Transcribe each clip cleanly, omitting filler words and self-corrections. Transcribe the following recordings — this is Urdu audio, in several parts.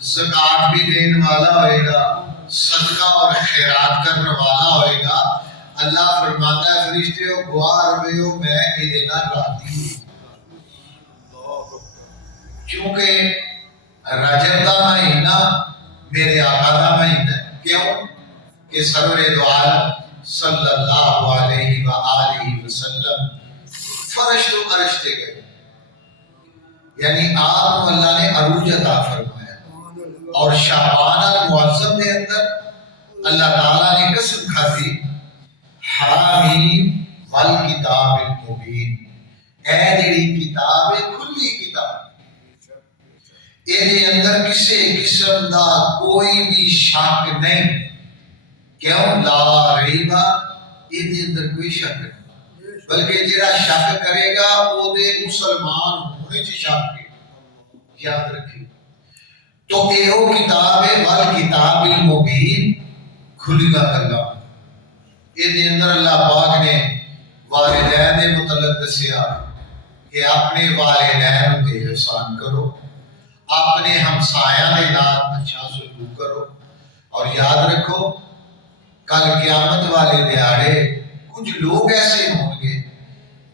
زکات بھی دینے والا ہوئے گا، صدقہ اور خیرات کرنے والا ہوئے گا، اللہ فرماتا ہے فرشتے ہو گواہ رہے ہو میں یہ دینا راضی ہوں۔ چونکہ رجب کا مہینہ میرے آقا کا مہینہ ہے، کیوں کہ سرور دو عالم صلی اللہ علیہ وآلہ وسلم فرشت و عرش تے گئے، یعنی آپ کو اللہ نے عروج عطا فرمایا، اور شعبان المعظم کے اندر اللہ تعالیٰ نے قسم کھاتی حامیم والکتاب المبین، اے جڑی کتاب ہے کھلی کتاب، یہ اندر کسی قسم دا کوئی بھی شک نہیں، کیوں لا ریبا، یہ اندر کوئی شک نہیں، بلکہ جڑا شک کرے گا وہ دے مسلمان ہونے سے شک ہے، یاد رکھیں۔ تو یہ کتاب ہے والکتاب المبین، کھلا کلام، یہ اندر اللہ پاک نے والدین دے متعلق دسیا کہ اپنے والدین تے احسان کرو، اپنے ہمسایاں دے نال اچھا سلوک کرو، اور یاد رکھو کل قیامت والے دیہاڑے کچھ لوگ ایسے ہوں گے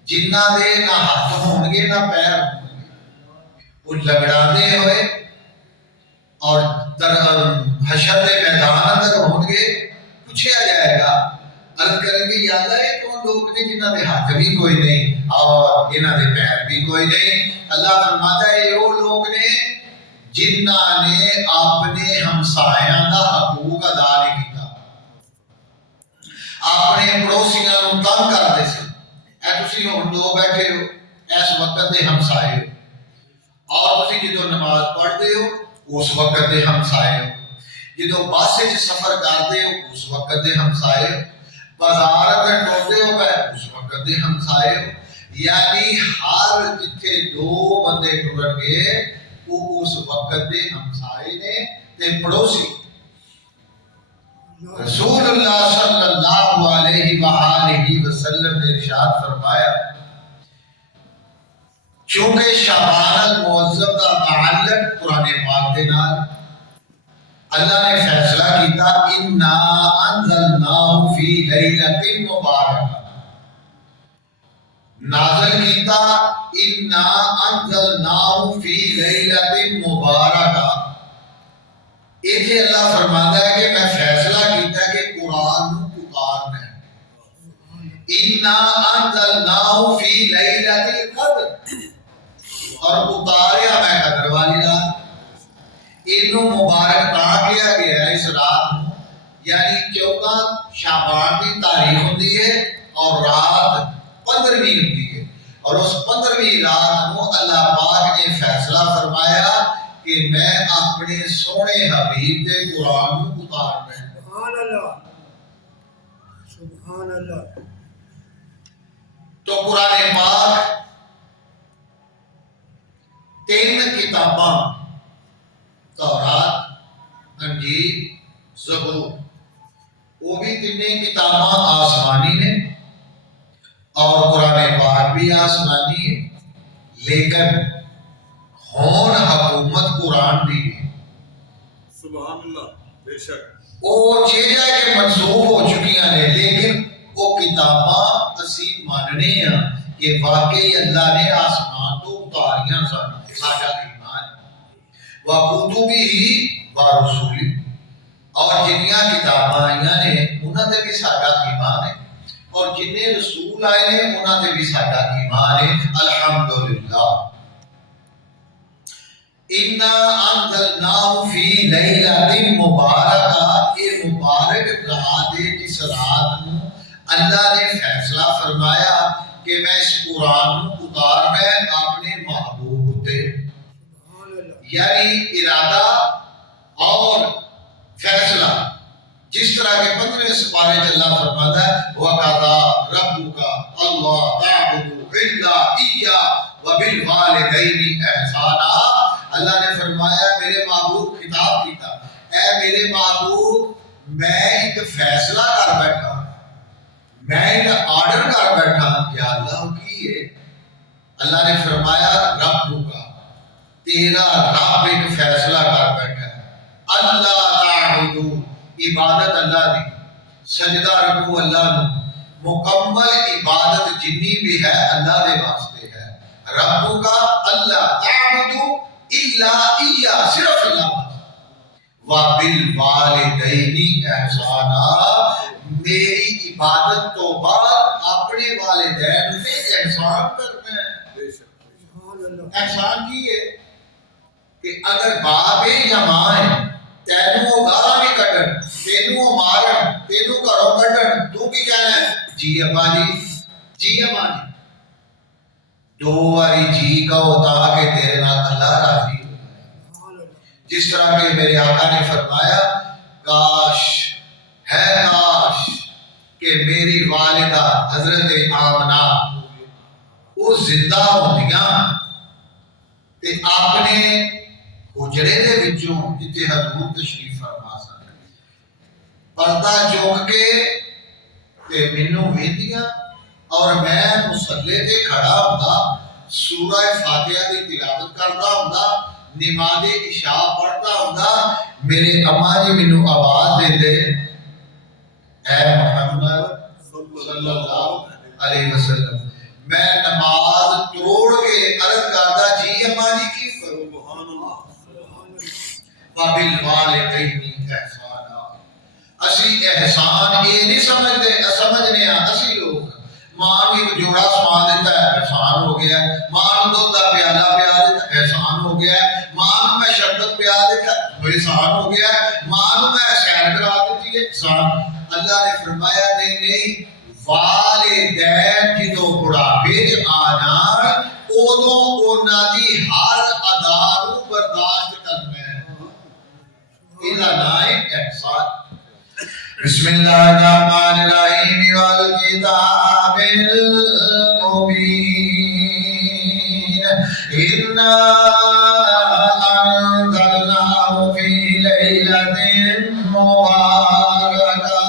جنہ دے نہ ہاتھ ہون گے نہ پیر ہون گے، وہ لگڑاندے ہوئے اور حشر دے میدان اندر ہون گے، پوچھا جائے گا، عرض کریں گے یا اللہ یہ کون لوگ نے جنہ دے ہاتھ بھی کوئی نہیں اور جنہ دے پیر بھی کوئی نہیں؟ اللہ فرماتا ہے یہ وہ لوگ نے جنہ نے اپنے ہمسایاں دا حقوق ادا نہیں کیتا، اپنے پڑوسیاں نوں تنگ کردے سن۔ اے تسی ہن دو بیٹھے ہو اس وقت دے ہمسائے ہو، اور تسی جدوں نماز پڑھدے ہو اس وقت دے ہمسائے ہو، جدوں بس وچ سفر کردے ہو اس وقت دے ہمسائے ہو، بازار تے ٹردے ہو پے اس وقت دے ہمسائے ہو، یعنی ہر جتھے دو بندے ٹرن گے وہ اس وقت دے ہمسائے نے تے پڑوسی۔ رسول اللہ صلی اللہ علیہ وآلہ وسلم نے ارشاد فرمایا چونکہ شعبان المعظم کا تعلق قرآن پاک دے نال، اللہ نے فیصلہ کیتا انا انزلناہ فی لیلۃ مبارکہ، نازل کیتا انا انزلناہ فی لیلۃ مبارکہ، ایتھے اللہ فرماتا ہے کہ میں فیصلہ کیتا کہ قرآن اتارنا ہے، انا انزلناہ فی لیلۃ القدر، اور اتاریا میں قدر والی رات، اینو مبارک تا کیا گیا ہے اس رات میں، یعنی 14 شعبان کی تاریخ ہوتی ہے اور رات 15ویں ہوتی ہے، اور اس 15ویں رات کو اللہ پاک نے فیصلہ فرمایا کہ میں اپنے سونے حبیب دے قرآن کو اتارنا ہے۔ سبحان اللہ سبحان اللہ۔ تو قرآن پاک 3 کتاباں تورات، انجیل، زبور، وہ بھی 3 کتاباں آسمانی نے، اور قرآن پاک بھی آسمانی ہے، لیکن ہون حکومت قرآن دی ہے۔ سبحان اللہ، بے شک وہ چیزیں کہ منسوخ ہو چکی ہیں، لیکن وہ کتاباں اسی ماننے ہیں کہ واقعی اللہ نے آسمان تو اتاریاں سن، ساڈا ایمان وَكُتُبِهِ وَرُسُلِهِ، اور جنیاں کتاباں آئیاں نے انہاں تے بھی ساڈا ایمان ہے، اور جنہیں رسول آئے نے انہاں تے بھی ساڈا ایمان ہے، الحمدللہ۔ اِنَّا أَنزَلْنَاهُ فِي لَيْلَةٍ مُبَارَكَةٍ، یہ مبارک رات ہے جس رات میں اللہ نے فیصلہ فرمایا کہ میں اس قرآن کو اتارنا ہے اپنے محبوب تے، یعنی ارادہ اور فیصلہ، جس طرح کے 15ویں سپارے میں اللہ فرماتا ہے وَقَضَىٰ رَبُّكَ أَلَّا تَعْبُدُوا إِلَّا إِيَّاهُ وَبِالْوَالِدَيْنِ إِحْسَانًا، اللہ نے فرمایا میرے محبوب خطاب کیتا، اے میرے محبوب میں ایک فیصلہ کر بیٹھا، میں ایک آرڈر کر بیٹھا، کیا اللہ کی ہے؟ اللہ نے فرمایا رب کا، تیرا رب ایک فیصلہ کر بیٹھا ہے عبادت اللہ دی، سجدہ رکوع اللہ نو، مکمل عبادت جنی بھی ہے اللہ دے واسطے ہے۔ ربو کا اللہ تعبدو الا ایا، صرف اللہ۔ وَبِالْوَالِدَيْنِ احسانا، میری عبادت تو بعد اپنے والدین پہ احسان کرنا ہے۔ احسان کی ہے کہ اگر باپ ہے یا ماں ہے، تینوں وہ گالا بھی کٹن، تینوں وہ مارن، تینوں گھروں کٹن، تو کی کہنا ہے؟ جی ابا جی، جی اما جی۔ دو باری جی کہو تاکہ تیرے نال اللہ راضی ہو۔ جس طرح کہ میرے آقا نے فرمایا، کاش ہے کاش کہ میری والدہ حضرت آمنہ وہ زندہ ہوندیاں تے اپنے حجرے دے وچوں جتے حضور تشریف فرما سن پردہ چوک کے تے مینوں ویندیاں اور میں مصلی تے کھڑا ہوندا، سورہ فاتحہ دی تلاوت کردا ہوندا، نماز عشاء پڑھدا ہوندا، میرے اماں جی مینوں آواز دیندے، اے محمد صلی اللہ علیہ وسلم۔ میں نماز توڑ کے عرض کردا، جی اماں جی کی کروں؟ وَبِالْوَالِدَيْنِ احسانا۔ اسی احسان یہ نہیں سمجھتے، سمجھنے ہیں اسی لوگ ماں بھی جوڑا سما دیتا ہے احسان ہو گیا، ماں نو دودھ دا پیالہ پیا دیتا احسان ہو گیا، ماں نو میں شربت پیا دیتا احسان ہو گیا، ماں نو میں سیر کرا دیتی ہے احسان۔ اللہ نے فرمایا نہیں نہیں، والدین جدوں بڑھاپے چ آ جان اودوں انہاں دی ہر ادا نو برداشت کرنا ہے، ایندا نام ہے احسان۔ بسم اللہ الرحمن الرحیم والکتاب المبین انا انزلناہ فی لیلۃ مبارکہ۔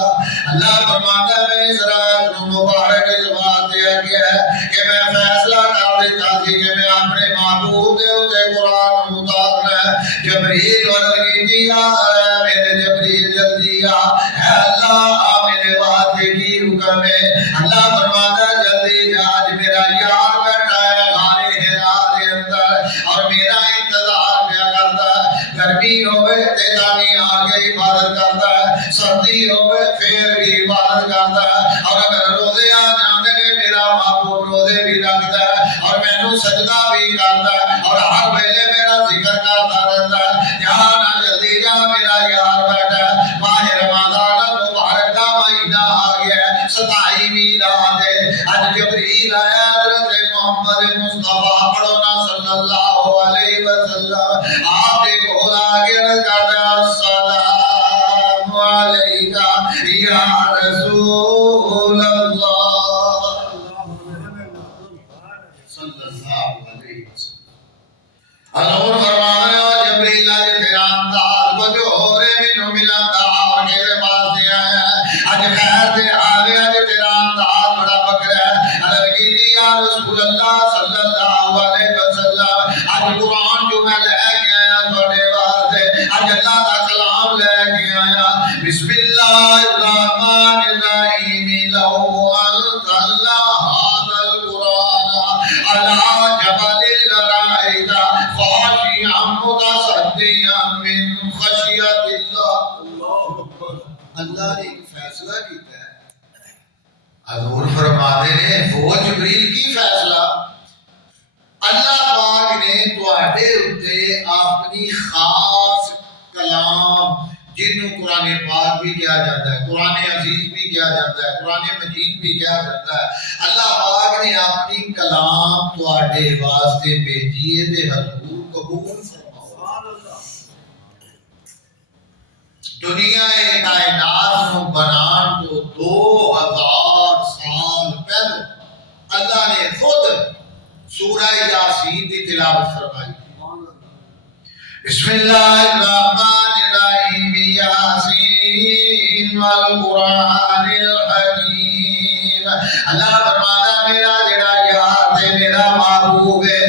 اللہ فرماتا ہے میں اس رات کو مبارک اس بات دیا گیا ہے کہ میں فیصلہ کر دیتا تھی کہ میں اپنے محبوب دے اوتے قرآن اتارنا ہے۔ جبریل ورد کی آ رہا ہے، میرے جبریل جلدی آ، اے اللہ میرے وعدے کی حکم ہے۔ اللہ فرماتا ہے جلدی جا، آج میرا یار بیٹھا ہے غار حرا دے اندر اور میرا انتظار کیا کرتا ہے۔ گرمی ہوئے تے تانی آگے عبادت کرتا ہے، سردی ہوئے پھر بھی عبادت کرتا ہے، اور اگر روزے آ جاندے نے میرا محبوب روزے بھی رکھتا ہے اور مینوں سجدہ بھی کرتا ہے اور ہر ویلے میرا ذکر کرتا رہتا ہے۔ جانا جلدی جا، میرا یار بیٹھا ہے۔ ماہ رمضان المبارک دا مہینہ آ گیا ہے، 27ویں رات ہے۔ اج جبریل آیا حضرت محمد مصطفیٰ پڑھو نا صلی اللہ علیہ وسلم، آپ دے کول آ کے عرض کرتا ہے السلام علیکہ یا رسول اللہ صلی اللہ علیہ وسلم۔ حضور فرمایا جبریل آج تیرا انداز کچھ ہو رہے مینوں ملن دا اور میرے واسطے آیا ہے، اج خیر دے آوے، اج تیرا انداز بڑا بکرا ہے۔ عرض کیتی یا رسول اللہ صلی اللہ علیہ وسلم، اج قرآن جو میں لے کے آیا تھوڑے واسطے، اج اللہ دا کلام لے کے آیا۔ بسم اللہ الرحمن الرحیم، لو انزلنا هذا القرآن على جبل لرأيت خاشعا متصدعا من خشیت اللہ۔ اللہ نے ایک فیصلہ کیتا ہے، حضور فرماتے ہیں وہ جبریل کی فیصلہ، اللہ پاک نے تواڈے اُتے اپنی خاص کلام جنوں قرآن پاک بھی کہا جاتا ہے، قرآن عزیز بھی کہا جاتا ہے، قرآن مجید بھی کہا جاتا ہے، اللہ پاک نے اپنی کلام تواڈے واسطے بھیجیے تے حضور قبول فرماؤ۔ دنیا کائنات نو بنان تو 2000 سال پہلے اللہ نے خود سورہ یاسین دی تلاوت فرمائی۔ بسم اللہ الرحمن الرحیم، یاسین والقرآن الحکیم۔ اللہ فرماتا میرا جڑا یار تے میرا محبوب ہے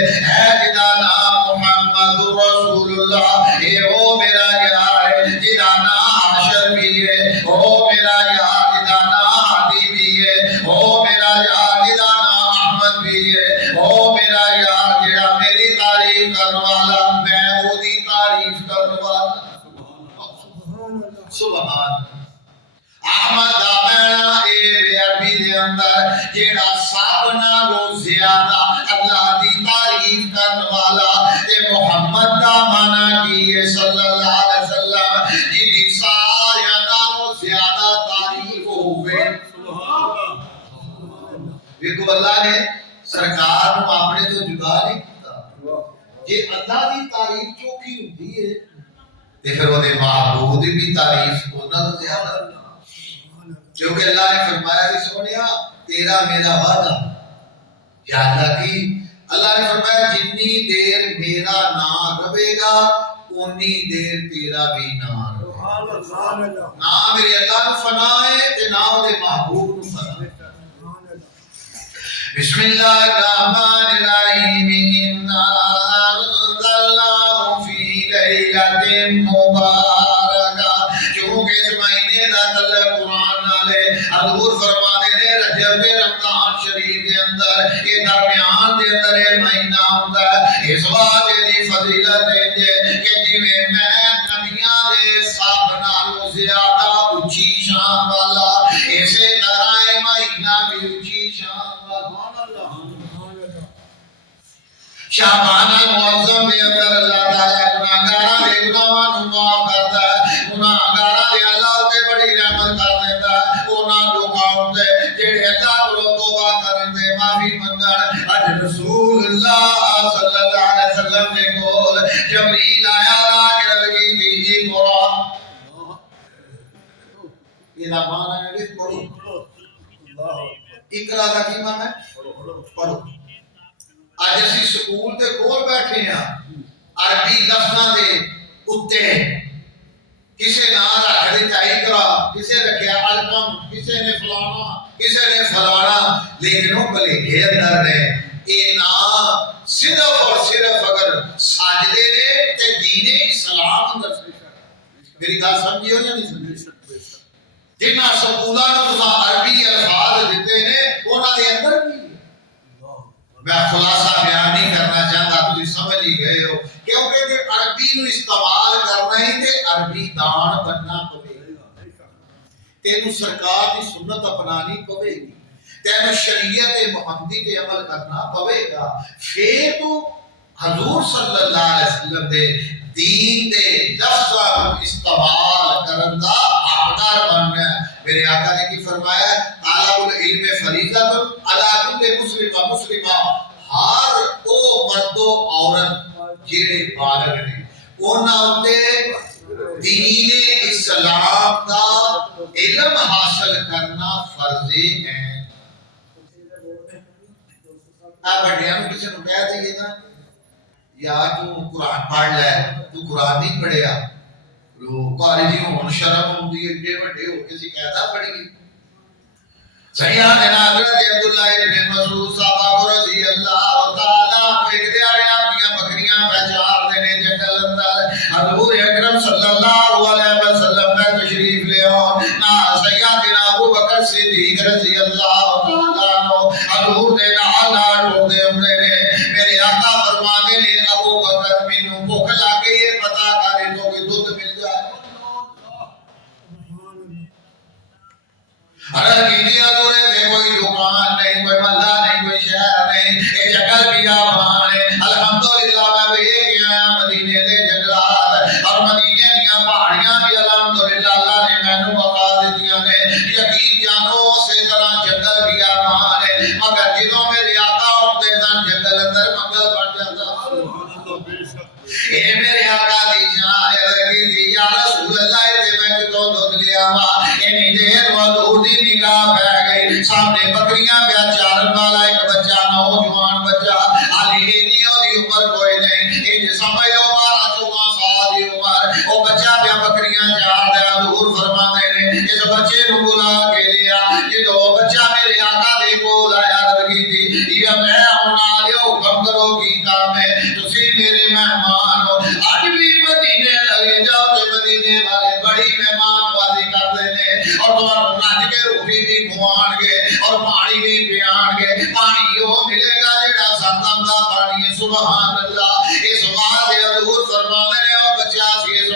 جدا نام محمد رسول اللہ، اے وہ میرا یار ہے جدا نام حشر بھی ہے ਧੰਨਵਾਦ। ਸੁਭਾਨ احمد دامنا اے عربی دے اندر جیڑا سب نالوں زیادہ اللہ دی تعریف کرن والا تے محمد دا مانا کی ہے صلی اللہ علیہ وسلم جی دی سارے نالوں زیادہ تعریف ہوئے۔ دیکھو اللہ نے سرکار نو اپنے تو جدا نہیں کیتا، جے اللہ دی تعریف چوکھی ہوندی ہے تے پھر وہ دے محبوب دی بھی تعریف انہاں تو زیادہ، کیونکہ اللہ نے فرمایا کہ سونیا تیرا میرا وعدہ، یا اللہ کی اللہ نے فرمایا جتنی دیر میرا نام رہے گا اتنی دیر تیرا بھی نام رہے گا۔ نہ میرے اللہ نو فنا ہے تے نہ دے محبوب نو فنا ہے۔ بسم اللہ الرحمن الرحیم انا انزلناه فی لیلۃ مبارکہ، کیونکہ اس مہینے دا تعلق قرآن نالے حضور فرماتے نے رجب رمضان شریف دے اندر یہ درمیان دے اندر یہ مہینہ ہوندا ہے، اس واسطے دی فضیلت ہے کہ جویں میں نبیاں دے سب نالوں زیادہ اونچی شان والا، اسی طرح یہ مہینہ بھی اونچی شان والا۔ شعبان المعظم دے اندر اللہ تعالیٰ گناہگاراں دے گناہاں نوں معاف کردا ہے، گناہگاراں دے اللہ تے بڑی رحمت کر دیندا ہے، انہاں لوکاں تے جڑے اللہ کولوں توبہ کرن تے معافی منگن۔ اج رسول اللہ صلی اللہ علیہ وسلم دے کول جبریل آیا لا کے لگی دی قرآن، یہ معنی ہے کہ پڑھو، اقرا دا کی معنی ہے پڑھو۔ آج اسی سکول دے کول بیٹھے ہیں، عربی لفظاں دے اتے کسے نہ رکھ دیتا اقرا، کسے رکھیا القم، کسے نے فلانا، کسے نے فلانا، لیکن وہ بھلے اندر نے یہ نام صرف اور صرف اگر ساجدے نے تے دین اسلام اندر سے۔ میری گل سمجھی ہو یا نہیں سمجھی؟ جنہ سکولاں نوں تساں عربی الفاظ دتے نے انہاں دے اندر بھی میں خلاصہ بیان نہیں کرنا چاہتا، تسی سمجھ ہی گئے ہو، کیونکہ کہ عربی نو استعمال کرنا ہی تے عربی دان بننا پوے گا، تینوں سرکار دی سنت اپنانی پوے گی، تینوں شریعت محمدی پہ عمل کرنا پوے گا، پھر تو حضور صلی اللہ علیہ وسلم دے دین دے لفظاں استعمال کرن دا حقدار بننا ہے۔ میرے آقا نے کی فرمایا طالب العلم فریضہ علی کل مسلم و مسلمہ، ہر او مرد و عورت جڑے بالغ نے انہاں تے دین اسلام دا علم حاصل کرنا فرض ہے۔ آپ بڑیاں کسی نو کہہ دئیے نا یا تو قرآن پڑھ لے، تو قرآن نہیں پڑھیا، کالجی ہون شرم ہوندی ہے، ایڈے وڈے ہو کے سی قاعدہ پڑھی گئی۔ سیدنا حضرت عبداللہ ابن مسعود صاحب رضی اللہ تعالیٰ ایک دیہڑے اپنی بکریاں بیچار دینے جنگل اندر حضور اکرم صلی اللہ علیہ وسلم نے تشریف لے آؤ نہ سیدنا ابو بکر صدیق رضی اللہ تعالیٰ عنہ حضور دے نال ٹھوندے ہوندے نے۔ میرے آقا فرماتے نے ابو بکر مینوں بھوک لگ گئی ہے، پتہ کرے تو کہ دودھ مل جائے۔ اگر گیدیا دورے تھے کوئی دکان نہیں، کوئی محلہ نہیں، کوئی شہر نہیں، ایک جنگل بیابان ہے۔ الحمدللہ میں بھی یہ گیا مدینے دے جنگلات اور مدینے دیا پہاڑیاں بھی الحمدللہ اللہ نے مینوں بقا دیتیاں نے۔ یقین جانو اسی طرح جنگل بیابان ہے، مگر جدوں میرے آقا ہوندے سن جنگل اندر منگل بن جاتا۔ اے میرے آقا دی جان لگی دی یا رسول اللہ تے میں کتوں دودھ لیا وا، اینی دیر حضور دی نگاہ پہ گئی، سامنے بکریاں پہ چارن والا ایک بچہ، نوجوان بچہ، علی اینیوں دی عمر کوئی نہیں، انج سمجھ لو 12-14 سال دی عمر، او بچہ پہ بکریاں چار دے۔ حضور فرماندے نے اس بچے نو بلا کے لیا، جدوں بچہ میرے آقا دے کول آیا لگی تھی یا میں ہونا لیو حکم کرو کی کام ہے، تسی میرے مہمان ہو، اج بھی مدینے لگے جاؤ تے مدینے والے بڑی مہمان نوازی کرتے ہیں اور تمہارا رج کے روٹی بھی کھوان گے اور پانی بھی پیان گے۔ پانی وہ ملے گا جڑا زمزم دا پانی ہے۔ سبحان اللہ۔ اس واسطے حضور فرماندے نے او بچہ سی اس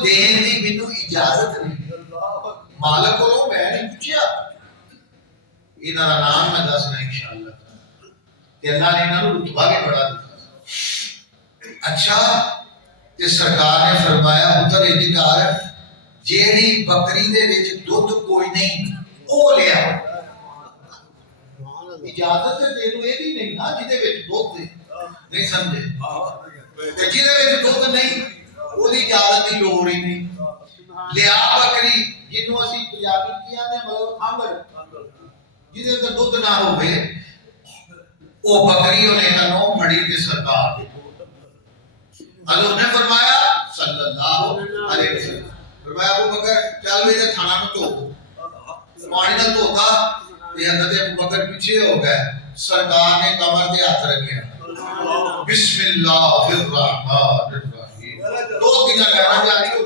دین دی مینوں اجازت نہیں مالک کو میں نہیں پوچھیا انہاں دا نام میں دسنا انشاءاللہ تے اللہ نے انہاں نوں رتبہ بھی بڑا دتا اچھا تے سرکار نے فرمایا پتر انج کر جیڑی بکری دے وچ دودھ کوئی نہیں او لے آ اجازت تے تینوں اے دی نہیں نا جدے وچ دودھ نہیں سمجھے تے جدے وچ دودھ نہیں او دی اجازت دی لوڑ ہی نہیں لیا بکری جنوں اسی پنجابی کیا نے مطلب کھانگڑ جدے تے دودھ نہ ہوے او بکری نے کنوں پڑی تے سرکار دے حضور نے فرمایا صلی اللہ علیہ وسلم فرمایا ابو بکر چل وے تھانہ نو تو پانی نال دھوتا تے حضرت ابو بکر پیچھے ہو گئے سرکار نے کمر تے ہاتھ رکھیا بسم اللہ الرحمن الرحیم دو دن لہرا جاری ہو